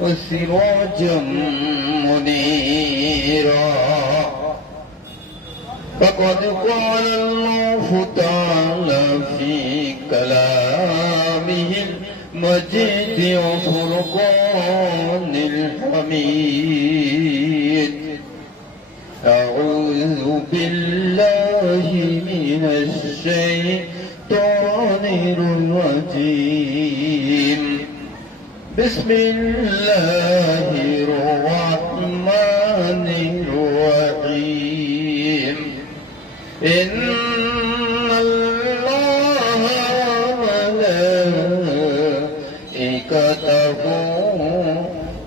وسراجا منيرا فقد قال الله تعالى في كلامه المجيد وفرقان الحميد أعوذ بالله من الشيطان الرجيم بسم الله الرحمن الرحيم إن الله وملائكته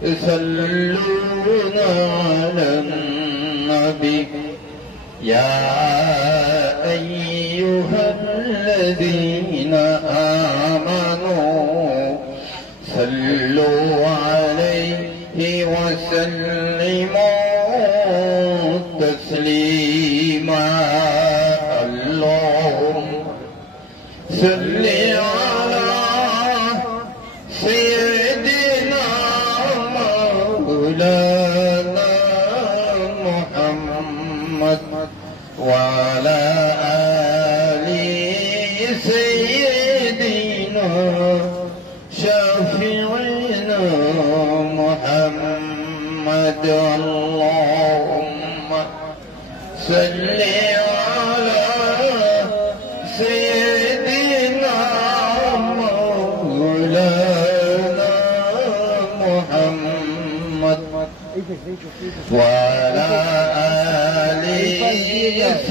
يصلون على النبي يا أيها الذين آمنوا صلوا عليه وسلموا تسليما اللهم صل على سيدنا مولانا محمد وعلى آل سيدنا شافعنا محمد اللهم صل على سيدنا مولانا محمد وعلى آل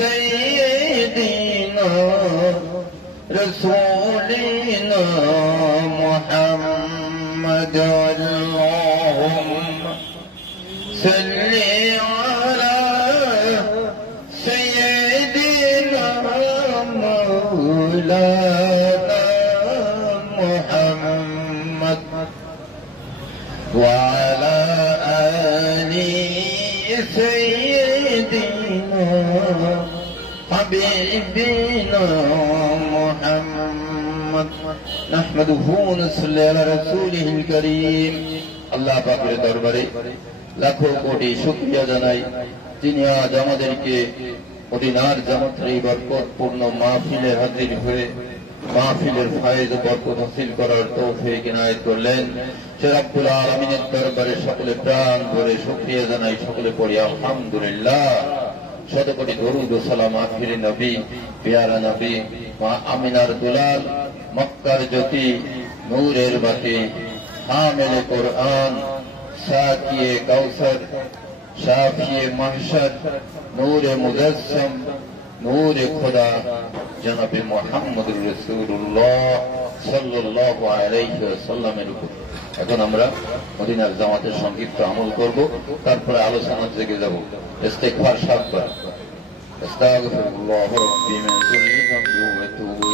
سيدنا رسولنا محمد اللهم صل على سيدنا مولانا محمد وعلى آل سيدنا حبيبنا محمد نحمده ونصلي على رسوله الكريم আল্লাহ পাকের দরবারে লাখো কোটি শুকরিয়া জানাই যিনি আজ আমাদেরকে মদিনার জামাতের এই বরকতপূর্ণ মাহফিলে হাজির হয়ে মাহফিলের ফায়েজ ও বরকত হাসিল করার তৌফিক ইনায়েত করলেন। সে রব্বুল আলামিনের দরবারে সকলে প্রাণ ভরে শুকরিয়া জানাই, সকলে পড়ি আলহামদুলিল্লাহ। শতকোটি দরুদ ও সালাম আখিরে নবী পেয়ারা নবী মা আমিনার দুলাল মক্কার জ্যোতি নূরের বাতি হামিলে কোরআন সাকিয়ে কাউসার শাফিয়ে মাহশর নূরে মুজাসসাম নূরে খোদা জনাবে মুহাম্মদুর রাসূলুল্লাহ সাল্লাল্লাহু আলাইহি ওয়াসাল্লামের উপর এখন আমরা মদিনার জামাতের সংক্ষিপ্ত আমল করব, তারপরে আলোচনার দিকে যাব। ইস্তিগফার 7 বার। আস্তাগফিরুল্লাহ রাব্বি মিন কুল্লি যামবি ওয়া আতুবু